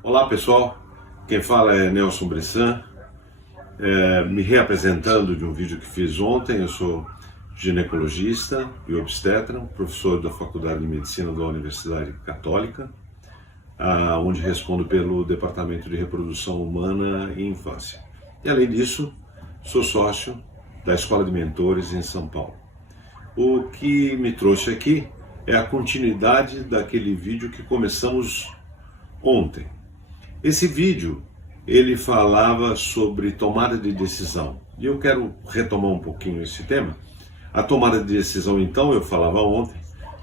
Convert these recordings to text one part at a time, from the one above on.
Olá pessoal, quem fala é Nelson Bressan, me reapresentando de um vídeo que fiz ontem. Eu sou ginecologista e obstetra, professor da Faculdade de Medicina da Universidade Católica, onde respondo pelo Departamento de Reprodução Humana e Infância. E além disso, sou sócio da Escola de Mentores em São Paulo. O que me trouxe aqui é a continuidade daquele vídeo que começamos ontem. Esse vídeo, ele falava sobre tomada de decisão, e eu quero retomar um pouquinho esse tema. A tomada de decisão, então, eu falava ontem,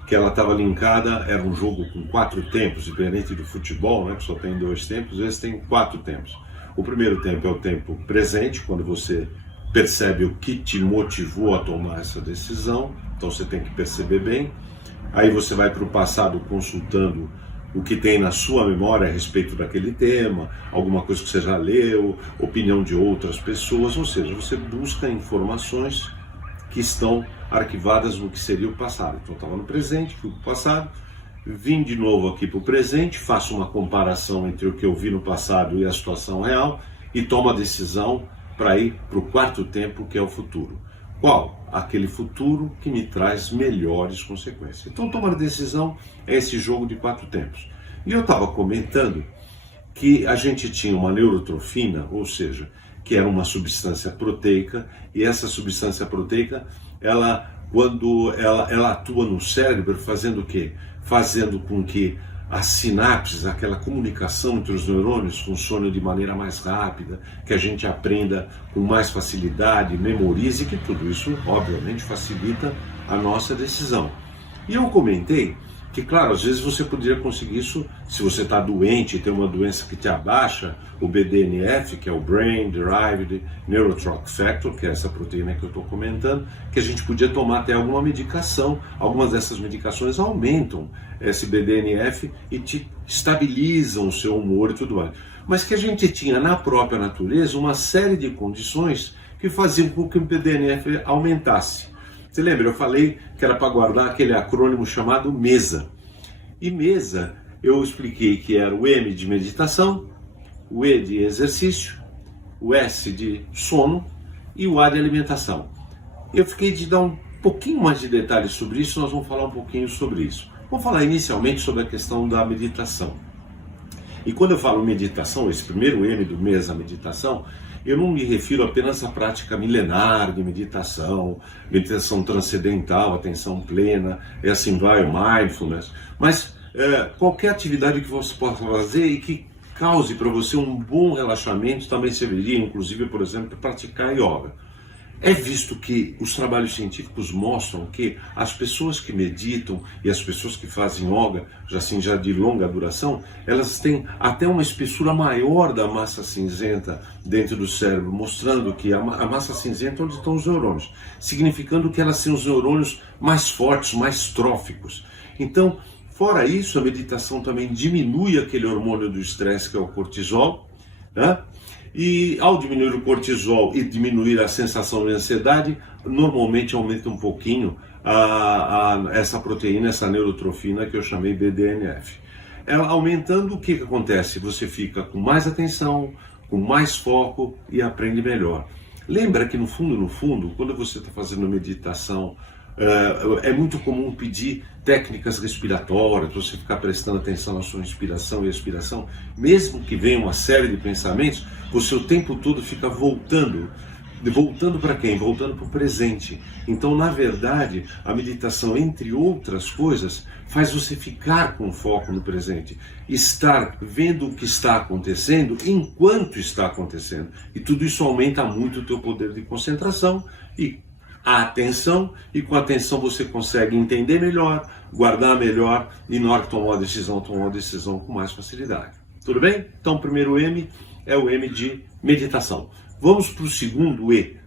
que ela estava linkada, era um jogo com 4 tempos, diferente do futebol, né, que só tem 2 tempos, esse tem 4 tempos. O primeiro tempo é o tempo presente, quando você percebe o que te motivou a tomar essa decisão, então você tem que perceber bem. Aí você vai para o passado consultando o que tem na sua memória a respeito daquele tema, alguma coisa que você já leu, opinião de outras pessoas, ou seja, você busca informações que estão arquivadas no que seria o passado. Então eu estava no presente, fui para o passado, vim de novo aqui para o presente, faço uma comparação entre o que eu vi no passado e a situação real e tomo a decisão para ir para o quarto tempo, que é o futuro. Qual? Aquele futuro que me traz melhores consequências. Então, tomar a decisão é esse jogo de 4 tempos. E eu estava comentando que a gente tinha uma neurotrofina, ou seja, que era uma substância proteica, e essa substância proteica, quando ela atua no cérebro, fazendo o quê? Fazendo com que as sinapses, aquela comunicação entre os neurônios, funcione de maneira mais rápida, que a gente aprenda com mais facilidade, memorize, que tudo isso, obviamente, facilita a nossa decisão. E eu comentei que, claro, às vezes você poderia conseguir isso se você está doente, tem uma doença que te abaixa, o BDNF, que é o Brain Derived Neurotrophic Factor, que é essa proteína que eu estou comentando, que a gente podia tomar até alguma medicação. Algumas dessas medicações aumentam esse BDNF e te estabilizam o seu humor e tudo mais. Mas que a gente tinha na própria natureza uma série de condições que faziam com que o BDNF aumentasse. Você lembra? Eu falei que era para guardar aquele acrônimo chamado MESA. E MESA, eu expliquei que era o M de meditação, o E de exercício, o S de sono e o A de alimentação. Eu fiquei de dar um pouquinho mais de detalhes sobre isso, nós vamos falar um pouquinho sobre isso. Vamos falar inicialmente sobre a questão da meditação. E quando eu falo meditação, esse primeiro M do MESA, meditação, eu não me refiro apenas à prática milenar de meditação transcendental, atenção plena, e assim vai, o mindfulness, mas qualquer atividade que você possa fazer e que cause para você um bom relaxamento também serviria, inclusive, por exemplo, praticar yoga. É visto que os trabalhos científicos mostram que as pessoas que meditam e as pessoas que fazem yoga, já de longa duração, elas têm até uma espessura maior da massa cinzenta dentro do cérebro, mostrando que a massa cinzenta é onde estão os neurônios, significando que elas têm os neurônios mais fortes, mais tróficos. Então, fora isso, a meditação também diminui aquele hormônio do estresse que é o cortisol, né? E ao diminuir o cortisol e diminuir a sensação de ansiedade, normalmente aumenta um pouquinho essa proteína, essa neurotrofina que eu chamei BDNF. Ela aumentando, o que acontece? Você fica com mais atenção, com mais foco e aprende melhor. Lembra que no fundo, quando você está fazendo meditação, é muito comum pedir técnicas respiratórias, você ficar prestando atenção na sua inspiração e expiração, mesmo que venha uma série de pensamentos, você o tempo todo fica voltando para quem? Voltando para o presente. Então, na verdade, a meditação, entre outras coisas, faz você ficar com foco no presente, estar vendo o que está acontecendo enquanto está acontecendo. E tudo isso aumenta muito o teu poder de concentração e a atenção, e com a atenção você consegue entender melhor, guardar melhor, e na hora que tomar uma decisão com mais facilidade. Tudo bem? Então o primeiro M é o M de meditação. Vamos para o segundo E,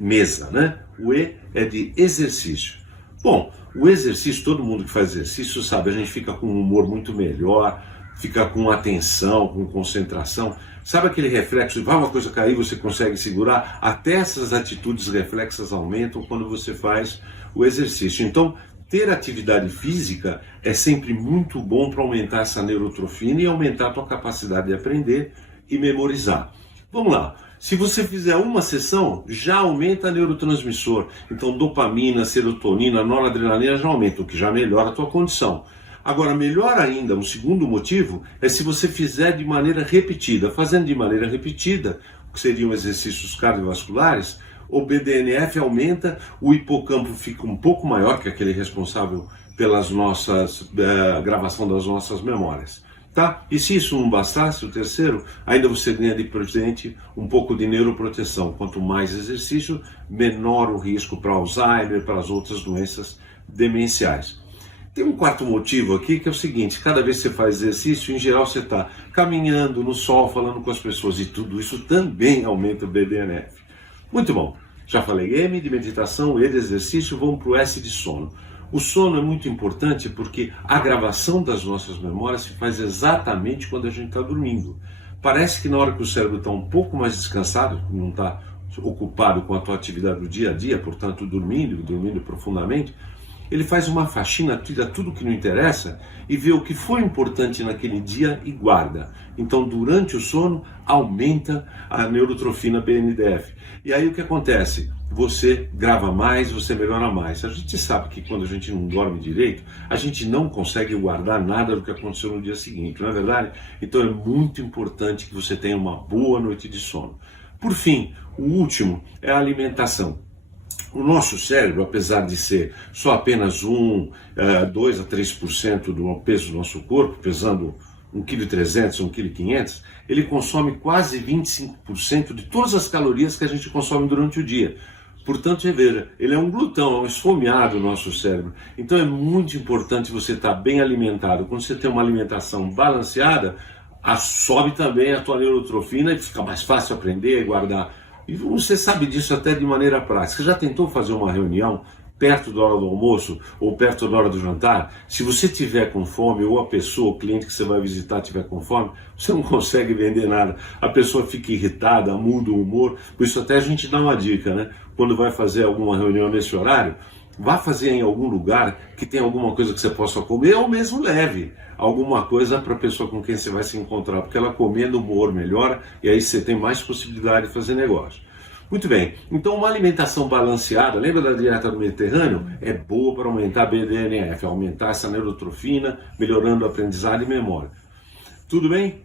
mesa, né? O E é de exercício. Bom, o exercício, todo mundo que faz exercício sabe, a gente fica com um humor muito melhor, fica com atenção, com concentração. Sabe aquele reflexo de vai uma coisa cair, você consegue segurar? Até essas atitudes reflexas aumentam quando você faz o exercício. Então, ter atividade física é sempre muito bom para aumentar essa neurotrofina e aumentar a tua capacidade de aprender e memorizar. Vamos lá. Se você fizer uma sessão, já aumenta a neurotransmissor. Então, dopamina, serotonina, noradrenalina já aumentam, o que já melhora a tua condição. Agora, melhor ainda, um segundo motivo, é se você fizer de maneira repetida. Fazendo de maneira repetida, que seriam exercícios cardiovasculares, o BDNF aumenta, o hipocampo fica um pouco maior, que é aquele responsável pelas nossas gravação das nossas memórias. Tá? E se isso não bastasse, o terceiro, ainda você ganha de presente um pouco de neuroproteção. Quanto mais exercício, menor o risco para Alzheimer, para as outras doenças demenciais. Tem um quarto motivo aqui, que é o seguinte: cada vez que você faz exercício, em geral você está caminhando no sol, falando com as pessoas, e tudo isso também aumenta o BDNF. Muito bom, já falei M de meditação, E de exercício, vamos para o S de sono. O sono é muito importante porque a gravação das nossas memórias se faz exatamente quando a gente está dormindo. Parece que na hora que o cérebro está um pouco mais descansado, não está ocupado com a tua atividade do dia a dia, portanto dormindo profundamente, ele faz uma faxina, tira tudo que não interessa e vê o que foi importante naquele dia e guarda. Então, durante o sono, aumenta a neurotrofina BNDF. E aí o que acontece? Você grava mais, você melhora mais. A gente sabe que quando a gente não dorme direito, a gente não consegue guardar nada do que aconteceu no dia seguinte, não é verdade? Então é muito importante que você tenha uma boa noite de sono. Por fim, o último é a alimentação. O nosso cérebro, apesar de ser só apenas 2 a 3% do peso do nosso corpo, pesando 1,3 kg, 1,5 kg, ele consome quase 25% de todas as calorias que a gente consome durante o dia. Portanto, veja, ele é um glutão, é um esfomeado o nosso cérebro. Então é muito importante você estar bem alimentado. Quando você tem uma alimentação balanceada, sobe também a tua neurotrofina e fica mais fácil aprender e guardar. E você sabe disso até de maneira prática. Você já tentou fazer uma reunião perto da hora do almoço ou perto da hora do jantar? Se você tiver com fome, ou a pessoa, o cliente que você vai visitar tiver com fome, você não consegue vender nada. A pessoa fica irritada, muda o humor. Por isso até a gente dá uma dica, né? Quando vai fazer alguma reunião nesse horário, vá fazer em algum lugar que tenha alguma coisa que você possa comer, ou mesmo leve alguma coisa para a pessoa com quem você vai se encontrar, porque ela comendo o humor melhora e aí você tem mais possibilidade de fazer negócio. Muito bem, então uma alimentação balanceada, lembra da dieta do Mediterrâneo? É boa para aumentar a BDNF, aumentar essa neurotrofina, melhorando o aprendizado e memória. Tudo bem?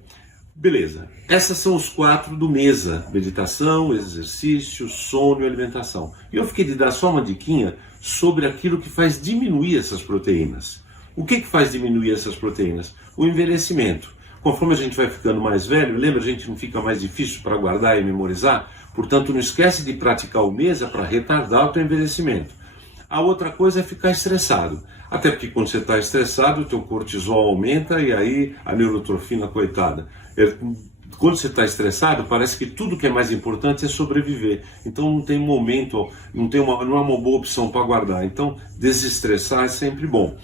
Beleza, essas são os 4 do MESA: meditação, exercício, sono e alimentação. E eu fiquei de dar só uma diquinha sobre aquilo que faz diminuir essas proteínas. O que faz diminuir essas proteínas? O envelhecimento. Conforme a gente vai ficando mais velho, lembra, a gente não fica mais difícil para guardar e memorizar? Portanto, não esquece de praticar o MESA para retardar o teu envelhecimento. A outra coisa é ficar estressado. Até porque quando você está estressado, o teu cortisol aumenta e aí a neurotrofina, coitada. Quando você está estressado, parece que tudo que é mais importante é sobreviver. Então não tem momento, não é uma boa opção para guardar. Então desestressar é sempre bom.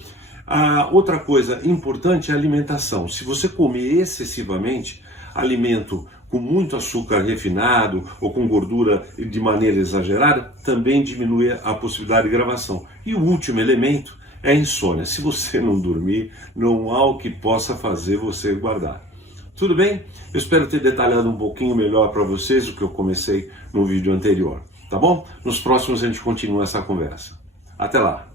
A outra coisa importante é a alimentação. Se você comer excessivamente alimento com muito açúcar refinado ou com gordura de maneira exagerada, também diminui a possibilidade de gravação. E o último elemento é a insônia. Se você não dormir, não há o que possa fazer você guardar. Tudo bem? Eu espero ter detalhado um pouquinho melhor para vocês o que eu comecei no vídeo anterior. Tá bom? Nos próximos a gente continua essa conversa. Até lá!